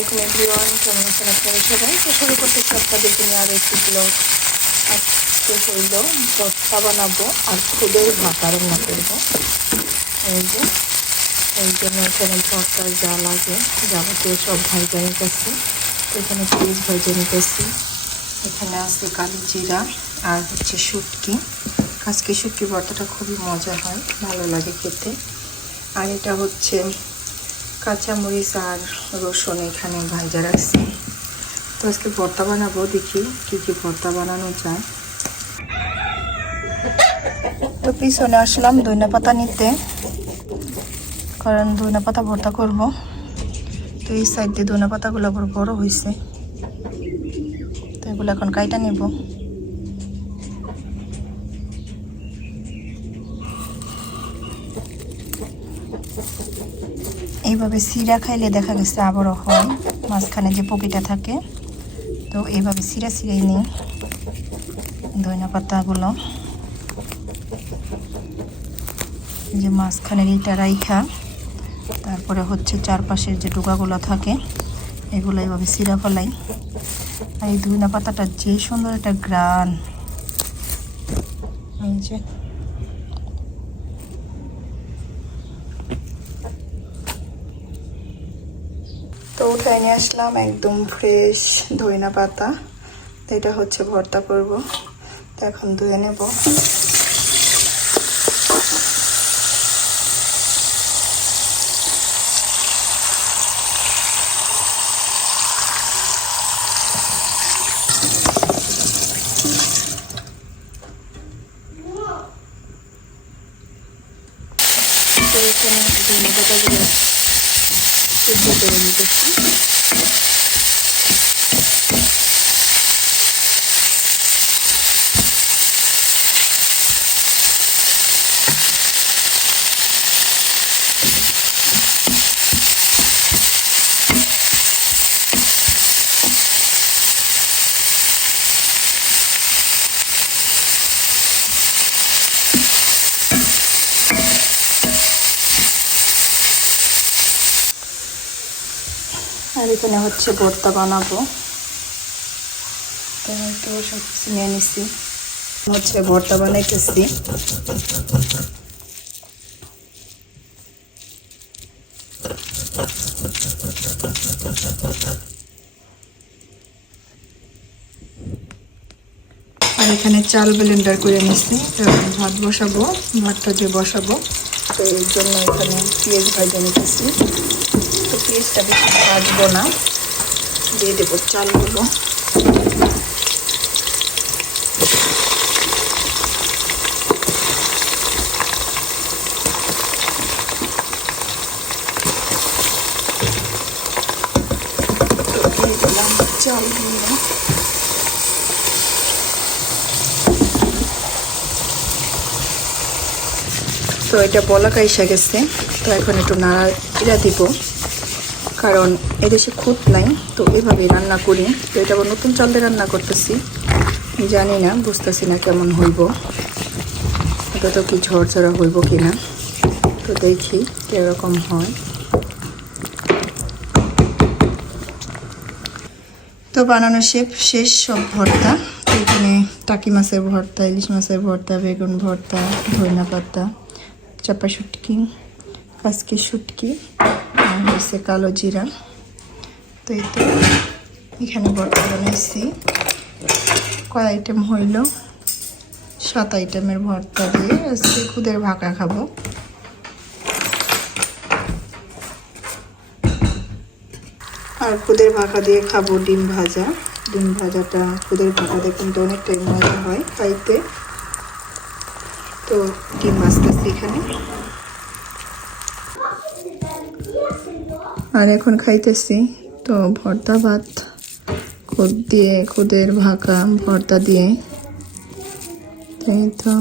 আলাইকুম এভরিওয়ান কেমন আছেন আপনারা সবাই তো শুরু করতেছি আপনাদেরকে নিয়ে আরও একটি ব্লগ আজকে হইল ভর্তা বানাবো আর খুদের ভাত রান্না করব এই যে, এই জন্য এখানে ভর্তার যা লাগে যাবতীয় সব নিতেছি। তো এখানে পিস ভাইজা নিতেছি। এখানে আছে কালি জিরা আর হচ্ছে শুটকি। আজকে শুটকি ভর্তাটা খুবই মজা হয়, ভালো লাগে খেতে। আর এটা হচ্ছে কাঁচামরিচ আর রসুন এখানে ভাজা রাখছি। তো আজকে ভর্তা বানাবো, দেখি কি কি ভর্তা বানানো যায়। তো পিছনে আসলাম ধনে পাতা নিতে, কারণ ধনে পাতা ভর্তা করব। তো এই সাইড দিয়ে ধনে পাতাগুলো আবার বড় হয়েছে তো এগুলো এখন কাইটা নেব। এইভাবে সিরা খাইলে দেখা গেছে আবারও হয়, মাঝখানে যে পকিটা থাকে। তো এইভাবে সিরা সিরাই নিই। ধনিয়া পাতাগুলো। যে মাঝখানের এইটা রাইখা, তারপরে হচ্ছে চারপাশের যে ডোকাগুলো থাকে, এগুলো এইভাবে সিরা ফেলাই। আর এই ধনিয়া পাতাটা যে সুন্দর একটা গ্রান। এই যে তো উঠাই নিয়ে আসলাম, একদম ফ্রেশ ধইনা পাতা। তো এটা হচ্ছে ভর্তা করব। তো এখন ধুয়ে নেব। ধইনা পাতাগুলো সিদ্ধ করে নিতেছি আর এখানে হচ্ছে ভর্তা বানাবো। তো সব কিছু নিয়ে নিছি। হচ্ছে ভর্তা বানাইতেছি। আর এখানে চাল ব্লেন্ডার করে নিচ্ছি তো ভাত বসাবো, ভাতটা যে বসাবো। তো এই জন্য এখানে পেঁয়াজ ভাজা নিতেছি। তো পেঁয়াজটা বেশি ভাজবো না। দিয়ে দেবো চালগুলো। চালগুলো তো এটা বলা কাইসা গেছে। তো এখন একটু নাড়া দিব। কারণ এদেশে খুঁত নাই, তো এভাবেই রান্না করি। তো এটা আবার নতুন চাল রান্না করতেছি। জানি না, বুঝতেছি না কেমন হইব। এটা তো কি ঝরঝরা হইব কি না তো দেখি কীরকম হয়। তো বানানো শেপ শেষ, সব ভর্তা। এখানে টাকি মাছের ভর্তা, ইলিশ মাছের ভর্তা, বেগুন ভর্তা, ধনিয়া পাতা, চাপা শুটকি কাসকি শুটকি। হচ্ছে কালো জিরা। তো এই তো এখানে ভর্তা বানাইছি কয় আইটেম হইল? সাত আইটেমের ভর্তা দিয়ে আজকে খুদের ভাকা খাব। আর খুদের ভাকা দিয়ে খাব ডিম ভাজা। ডিম ভাজাটা খুদের ভাকাতে কিন্তু অনেকটাই মজা হয় খাইতে। তো ডিম ভাজতেছি এখানে। আর এখন খাইতেছি তো ভর্তা ভাত খুদ দিয়ে খুদের ভাকা ভর্তা দিয়ে। তাই তো।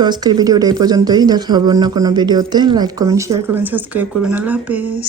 তো আজকের ভিডিওটা এই পর্যন্তই। দেখা হবে অন্য কোনো ভিডিওতে। লাইক কমেন্ট শেয়ার করবেন সাবস্ক্রাইব করবেন। আল্লাহ হাফেজ।